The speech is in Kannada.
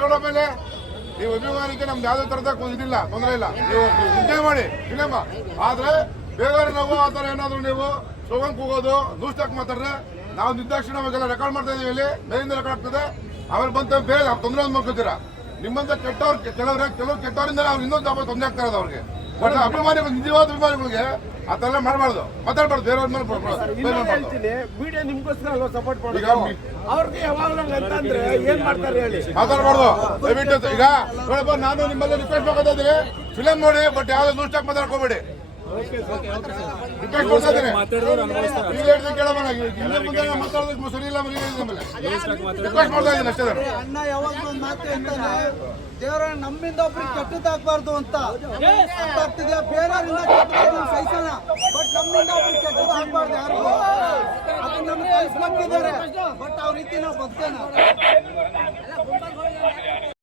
ನೋಡಮೇಲೆ ಮೇಲೆ ನೀವು ಅಭಿಮಾನಕ್ಕೆ ನಮ್ದು ಯಾವುದೇ ತರದ ಇದಿಲ್ಲ, ತೊಂದರೆ ಇಲ್ಲ. ನೀವು ಚಿಂತೆ ಮಾಡಿ, ಇಲ್ಲಮ್ಮ. ಆದ್ರೆ ಬೇಗ ನಾವು ಆ ಥರ ಏನಾದ್ರು ನೀವು ಸೋಗಂಗ್ ಕೂಗೋದು ದೂಸ್ಟಾಕ್ ಮಾತಾಡ್ರೆ, ನಾವು ನಿರ್ದಾಕ್ಷಿಣ್ಯವಾಗೆಲ್ಲ ರೆಕಾರ್ಡ್ ಮಾಡ್ತಾ ಇದೀವಿ ಇಲ್ಲಿ, ಮೇಲಿಂದ ರೆಕಾರ್ಡ್ ಆಗ್ತದೆ. ಆಮೇಲೆ ಬಂತ ಬೇಗ ತೊಂದರೆ ಒಂದು ಮಾಡ್ಕೊತೀರಾ ನಿಮ್ಮಂತ ಕೆಟ್ಟವ್ರು, ಕೆಲವ್ರೆ ಕೆಲವ್ ಕೆಟ್ಟವರಿಂದ ಅವ್ರು ಇನ್ನೊಂದು ತೊಂದರೆ ಆಗ್ತಾ ಇರೋದು ಅವ್ರಿಗೆ. ಬಟ್ ಅಭಿಮಾನಿಗಳು ನಿಜವಾದ ಅಭಿಮಾನಿಗಳಿಗೆ ಎಲ್ಲ ಮಾಡಬಾರ್ದು. ಮಾತಾಡ್ಬಾರ್ದು ಬೇರೆಯವ್ರ ಮೇಲೆ ಬರ್ಬಾರ್ದು. ಮೀಡಿಯಾ ನಿಮ್ಗೋಸ್ಕರ ಅಲ್ವಾ ಸಪೋರ್ಟ್ ಮಾಡೋದು? ಅವ್ರಿಗೆ ಯಾವಾಗಲೂ ಅಂತಂದ್ರೆ ಏನ್ ಮಾಡ್ತಾರೆ ಹೇಳಿ? ಮಾತಾಡಬಾರ್ದು. ದಯವಿಟ್ಟು ಈಗ ನೋಡಪ್ಪ ನಾನು ನಿಮ್ಮಲ್ಲಿ ರಿಕ್ವೆಸ್ಟ್ ಇದ್ದೀನಿ. ಫಿಲಮ್ ನೋಡಿ ಬಟ್ ಯಾವ್ದು ದುಷ್ಟಾಕ್ ಮಾತಾಡಕ್ ಅಣ್ಣ ಯಾವಾಗ ಮಾತು ಹೇಳ್ತಾನೆ ದೇವರ ನಮ್ಮಿಂದ ಒಬ್ರಿಗೆ ಕೆಟ್ಟದಾಗ್ಬಾರ್ದು ಅಂತ ಆಗ್ತಿದೆ ಬೇರೆಯವ್ರಿಂದ ಕೆಟ್ಟದಾಗ ಬಟ್ ನಮ್ಮಿಂದ ಒಬ್ರಿಗೆ ಕೆಟ್ಟದಾಗ್ಬಾರ್ದು ಯಾರು ಅದನ್ನ ಕಲಿಸ್ಕೊಟ್ಟಿದ್ದಾರೆ ಬಟ್ ಅವ್ರ ರೀತಿ ನಾವು ಬರ್ತೇನೆ